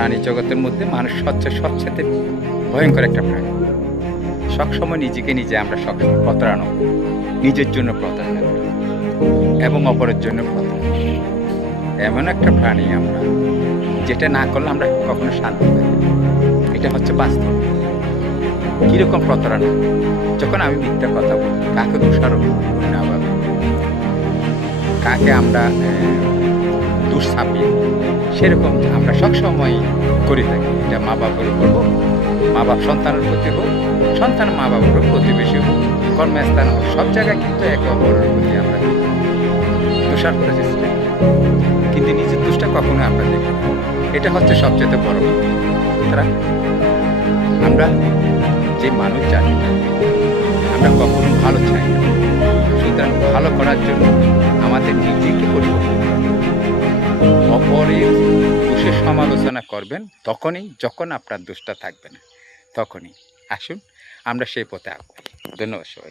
প্রাণী জগতের মধ্যে মানুষ সবচেয়ে ভয়ঙ্কর একটা প্রাণী। সবসময় নিজেকে নিজে আমরা সবসময় প্রতারণা করি। নিজের জন্য প্রতারণা করি এবং অপরের জন্য প্রতারণা করি। এমন একটা প্রাণী আমরা, যেটা না করলে আমরা কখনো শান্তি পাই না। এটা হচ্ছে বাস্তব। কীরকম প্রতারণা? যখন আমি মিথ্যা কথা বলি, কাকে দোষারোপ করি না ভাবে, কাকে আমরা দোষ ছাপিয়ে, সেরকম আমরা সবসময় করে থাকি। এটা মা বাবার উপর হোক, মা বাপ সন্তানের প্রতি হোক, সন্তান মা বাবার হোক, প্রতিবেশী হোক, কর্মস্থান হোক, সব জায়গায় কিন্তু একে অপরের প্রতি আমরা দোষার করে চেষ্টা করি। কিন্তু নিজের দোষটা কখনো আমরা দেখি না। এটা হচ্ছে সবচেয়ে বড় কথা। সুতরাং আমরা যে মানুষ জানি না, আমরা কখনো ভালো চাই না। সুতরাং ভালো করার জন্য আমাদের নিজেকে পরিবর্তন করতে হবে। অপরের দোষের সমালোচনা করবেন তখনই, যখন আপনার দোষটা থাকবে না, তখনই। আসুন আমরা সেই পথে আগাই। ধন্যবাদ সবাই।